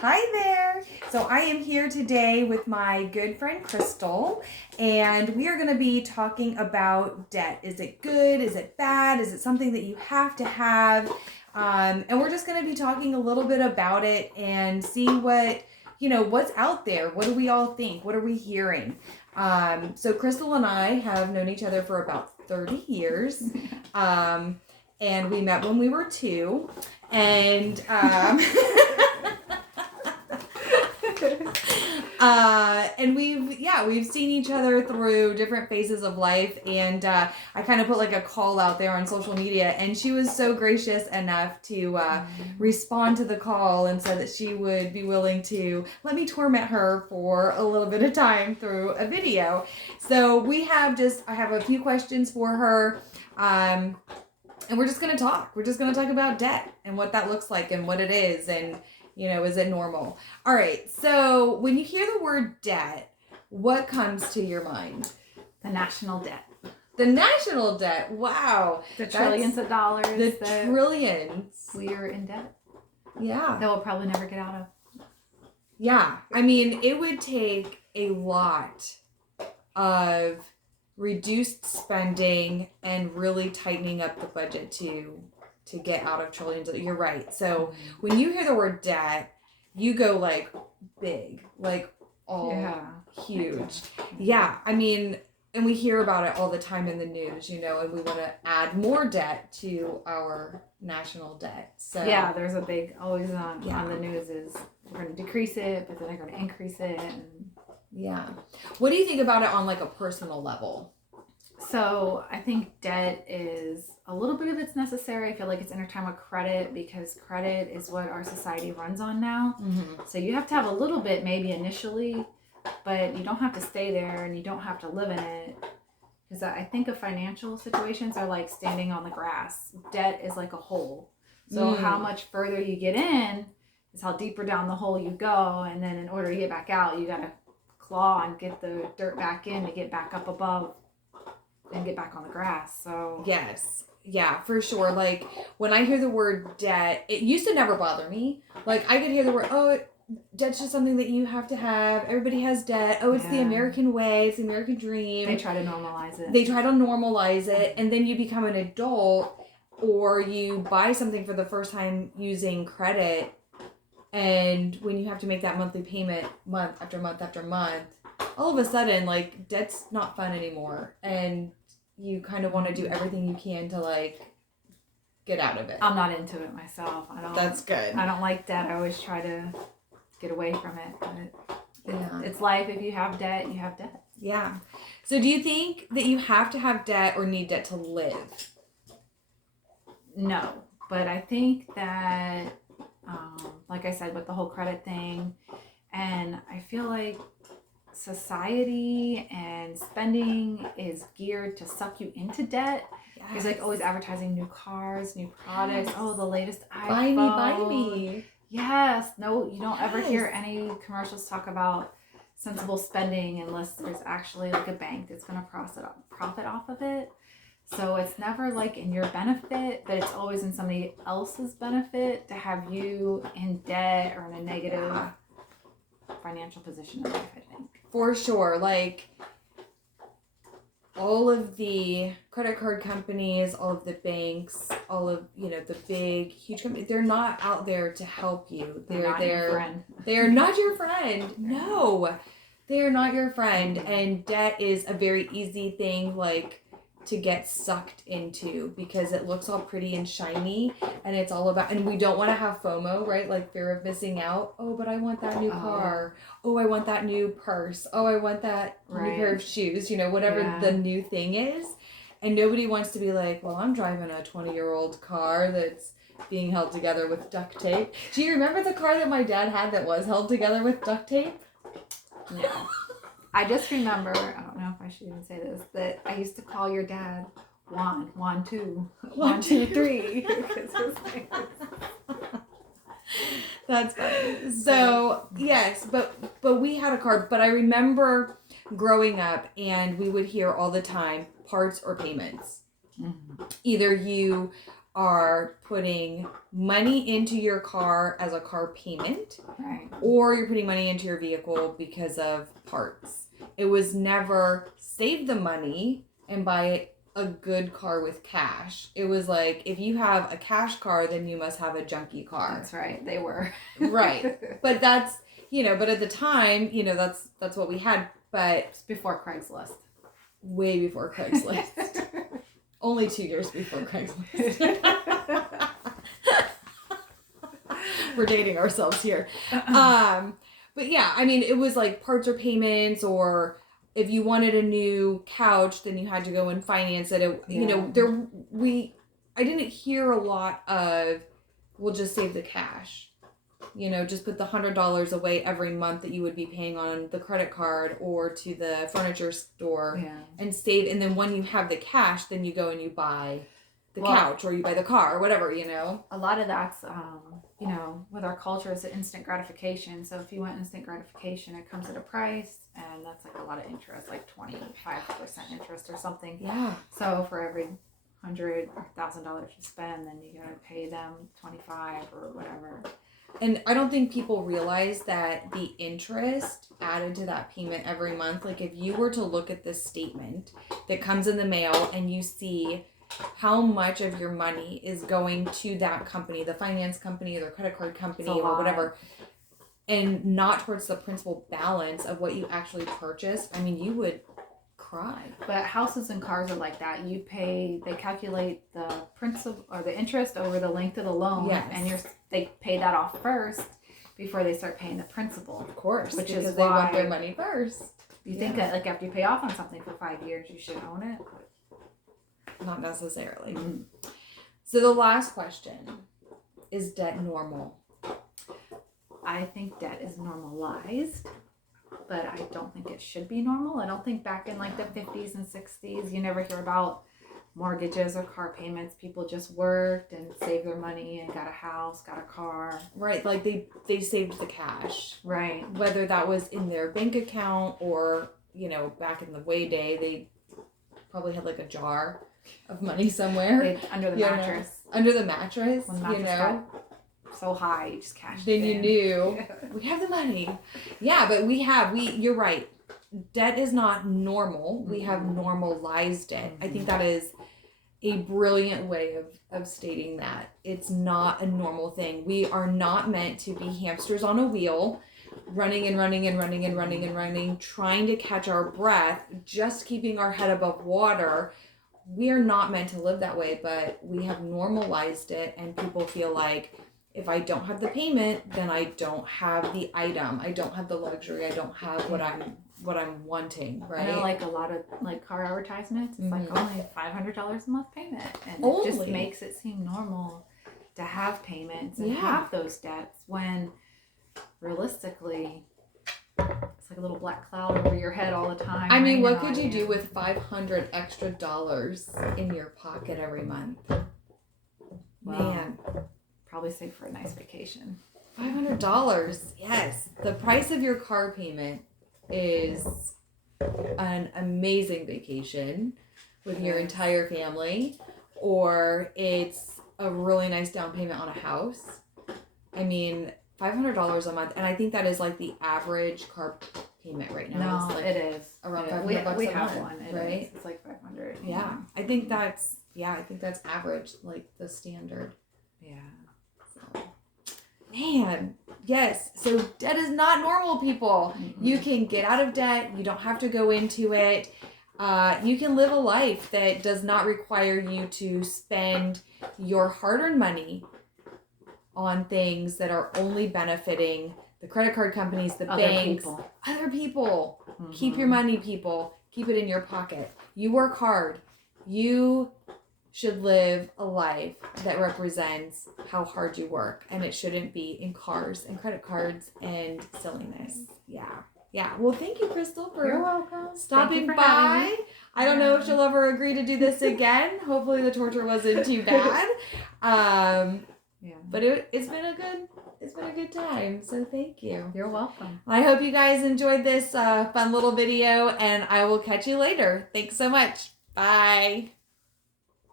Hi there. So I am here today with my good friend Chrystal, and we are going to be talking about debt. Is it good? Is it bad? Is it something that you have to have? And we're just going to be talking a little bit about it and see what's out there. What do we all think? What are we hearing? So Chrystal and I have known each other for about 30 years. And we met when we were 2. And and we've seen each other through different phases of life, and I kind of put like a call out there on social media, and she was so gracious enough to respond to the call and said that she would be willing to let me torment her for a little bit of time through a video. So I have a few questions for her, and we're just going to talk. We're just going to talk about debt and what that looks like and what it is, and is it normal? All right, so when you hear the word debt, what comes to your mind? The national debt. The national debt, wow. The trillions of dollars. The trillions. We are in debt. Yeah. That we'll probably never get out of. Yeah, I mean, it would take a lot of reduced spending and really tightening up the budget to get out of trillions. You're right. So when you hear the word debt, you go like big, like huge. Yeah. I mean, and we hear about it all the time in the news, and we want to add more debt to our national debt. So yeah, there's a big always on the news is we're going to decrease it, but then they're going to increase it. Yeah. What do you think about it on like a personal level? So I think debt is a little bit of it's necessary. I feel like it's intertwined with credit because credit is what our society runs on now. Mm-hmm. So you have to have a little bit maybe initially, but you don't have to stay there and you don't have to live in it. Because I think of financial situations are like standing on the grass. Debt is like a hole. So how much further you get in is how deeper down the hole you go. And then in order to get back out, you got to claw and get the dirt back in to get back up above and get back on the grass. So yes. Yeah, for sure. Like when I hear the word debt, it used to never bother me. Like I could hear the word, debt's just something that you have to have. Everybody has debt. Oh, it's the American way. It's the American dream. They try to normalize it. And then you become an adult or you buy something for the first time using credit. And when you have to make that monthly payment month after month after month, all of a sudden, like, debt's not fun anymore. And you kind of want to do everything you can to, like, get out of it. I'm not into it myself. That's good. I don't like debt. I always try to get away from it. But it's life. If you have debt, you have debt. Yeah. So do you think that you have to have debt or need debt to live? No. But I think that, like I said, with the whole credit thing, and I feel like society and spending is geared to suck you into debt. Yes. There's like always advertising new cars, new products. Yes. Oh, the latest iPhone. Buy me. Yes. No, you don't ever hear any commercials talk about sensible spending unless there's actually like a bank that's going to profit off of it. So it's never like in your benefit, but it's always in somebody else's benefit to have you in debt or in a negative financial position in life, I think. For sure. Like all of the credit card companies, all of the banks, all of, the big, huge companies, they're not out there to help you. They're not your friend. They're not your friend. No, they're not your friend. And debt is a very easy thing, like, to get sucked into because it looks all pretty and shiny and it's all about, and we don't want to have FOMO, right? Like fear of missing out. Oh, but I want that new car. Oh, I want that new purse. Oh, I want that new pair of shoes, whatever the new thing is. And nobody wants to be like, well, I'm driving a 20-year-old car that's being held together with duct tape. Do you remember the car that my dad had that was held together with duct tape? No. I just remember, I don't know if I should even say this, that I used to call your dad Juan 2, 1, 2, 3. That's funny. So, yes, but we had a car, but I remember growing up and we would hear all the time parts or payments. Mm-hmm. Either you are putting money into your car as a car payment, Right. or you're putting money into your vehicle because of parts. It was never save the money and buy a good car with cash. It was like, if you have a cash car, then you must have a junky car. That's right. They were. Right. But that's, but at the time, that's what we had. But it's before Craigslist. Way before Craigslist. Only 2 years before Craigslist. We're dating ourselves here. But yeah, I mean, it was like parts or payments, or if you wanted a new couch, then you had to go and finance it. I didn't hear a lot of, we'll just save the cash. Just put the $100 away every month that you would be paying on the credit card or to the furniture store and save. And then when you have the cash, then you go and you buy the couch or you buy the car or whatever, A lot of that's, with our culture, is instant gratification. So if you want instant gratification, it comes at a price, and that's like a lot of interest, like 25% interest or something. Yeah. So for every $100 or $1,000 you spend, then you gotta pay them 25 or whatever. And I don't think people realize that the interest added to that payment every month, like if you were to look at this statement that comes in the mail and you see how much of your money is going to that company, the finance company or the credit card company or whatever, and not towards the principal balance of what you actually purchased, I mean, you would cry. But houses and cars are like that. They calculate the principal or the interest over the length of the loan, and they pay that off first before they start paying the principal. Of course, which because is they want their money first. You think that like after you pay off on something for 5 years, you should own it? Not necessarily. Mm-hmm. So the last question, is debt normal? I think debt is normalized, but I don't think it should be normal. I don't think back in like the 50s and 60s, you never hear about mortgages or car payments. People just worked and saved their money and got a house, got a car. Right, like they saved the cash. Right. Whether that was in their bank account or, back in the way day, they probably had like a jar of money somewhere. Under the mattress. Under the mattress, when the mattress got so high, you just cashed then it you in. knew, we have the money. Yeah, but you're right. Debt is not normal. We have normalized it. I think that is a brilliant way of stating that. It's not a normal thing. We are not meant to be hamsters on a wheel, running and running and running and running and running, trying to catch our breath, just keeping our head above water. We are not meant to live that way, but we have normalized it, and people feel like, if I don't have the payment, then I don't have the item. I don't have the luxury. I don't have what I'm wanting, right? I know, like a lot of like car advertisements, it's like only $500 a month payment, and Only. it just makes it seem normal to have payments and have those debts when realistically it's like a little black cloud over your head all the time. I mean, what could you do with $500 extra in your pocket every month? Man. Probably save for a nice vacation. $500, yes. The price of your car payment is an amazing vacation with your entire family, or it's a really nice down payment on a house. I mean, $500 a month, and I think that is like the average car payment right now. No, like it is around $500 we a have month, one, right? It's like $500. Yeah, I think that's average, like the standard. Yeah. So, man, yes. So debt is not normal, people. Mm-hmm. You can get out of debt. You don't have to go into it. You can live a life that does not require you to spend your hard-earned money on things that are only benefiting the credit card companies, the banks, other people. Mm-hmm. Keep your money, people. Keep it in your pocket. You work hard. You should live a life that represents how hard you work, and it shouldn't be in cars and credit cards and silliness. Yeah. Well, thank you, Chrystal, for You're welcome. Stopping by. I don't know if she'll ever agree to do this again. Hopefully the torture wasn't too bad. But it's been a good time. So thank you. You're welcome. I hope you guys enjoyed this fun little video, and I will catch you later. Thanks so much. Bye.